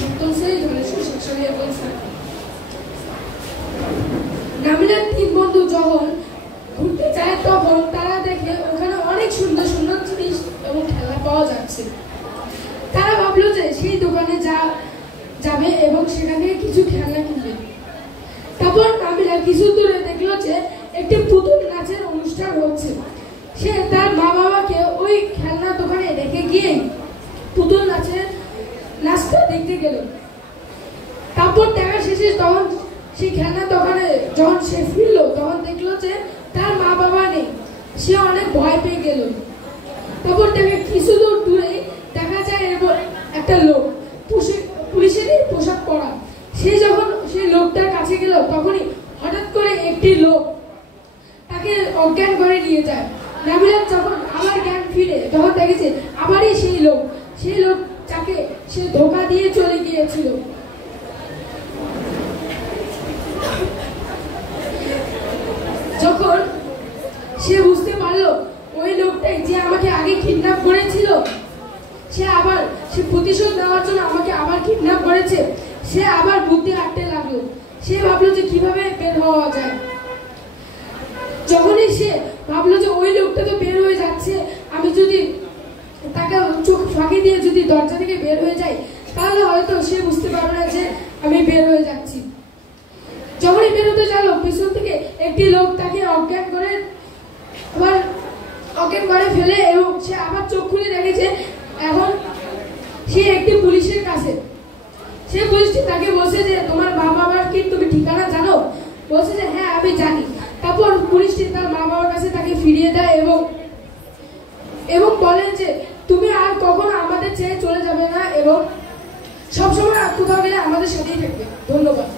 সপ্তম শ্রেণী ধলেশ্বর সেকশনে পড়ছি। নাবিলার তিন বন্ধু যখন ঘুরতে যায় তখন তারা দেখে ওখানে অনেক সুন্দর সুন্দর জিনিস এবং খেলনা পাওয়া যাচ্ছে। তারা ভাবলো যে সেই দোকানে যাবে এবং সেখান থেকে কিছু খেলনা কিনবে। তারপর নাবিলা কিছু দূরে দেখলো যে একটি পুতুল নাচের অনুষ্ঠান হচ্ছে। সে তার মা বাবাকে ওই খেলনা দোকানে রেখে গিয়ে পুতুল নাচটা দেখতে গেল। তারপর দেখা শেষে তখন সেই খেলনা দোকানে যখন সে ফিরলো তখন দেখলো যে তার মা বাবা নেই। সে অনেক ভয় পেয়ে গেল। তারপর তাকে কিছু দূর দূরে দেখা যায় একটা লোক পুলিশের পোশাক পরা। সে যখন সেই লোকটার কাছে গেল তখনই হঠাৎ করে একটি লোক তাকে অজ্ঞান করে নিয়ে যায়। নাবিলার যখন আবার জ্ঞান ফিরে তখন দেখেছে আবারই সেই লোক যাকে সে ধোঁকা দিয়ে চলে গিয়েছিল। যখন সে বুঝতে পারলো ওই লোকটাই যে আমাকে আগে কিডন্যাপ করেছিল, সে প্রতিশোধ নেওয়ার জন্য আমাকে আবার কিডন্যাপ করেছে, সে আবার বুদ্ধি আটতে লাগলো। সে ভাবলো যে কিভাবে বের হওয়া যায়। যখনই সে ভাবলো যে ওই লোকটা তো বের হয়ে যাচ্ছে, আমি যদি তাকে চোখ ফাঁকি দিয়ে যদি দরজা থেকে বের হয়ে যাই তাহলে হয়তো সে বুঝতে পারবে না যে আমি বের হয়ে যাচ্ছি। যখনই বের হতে গেল পিছন থেকে একটি লোক তাকে অজ্ঞান করে ফেলে এবং সে আবার চোখ খুলে দেখেছে এখন সে একটি পুলিশের কাছে। সে পুলিশটি তাকে বলছে যে তোমার মা বাবার কি তুমি ঠিকানা জানো? বলছে যে হ্যাঁ আমি জানি। তারপর পুলিশটি তার মা বাবার কাছে তাকে ফিরিয়ে দেয় এবং বলেন যে তুমি আর কখনো আমাদের ছেড়ে চলে যাবে না এবং সবসময় কোথাও গেলে আমাদের সাথেই থাকবে। ধন্যবাদ।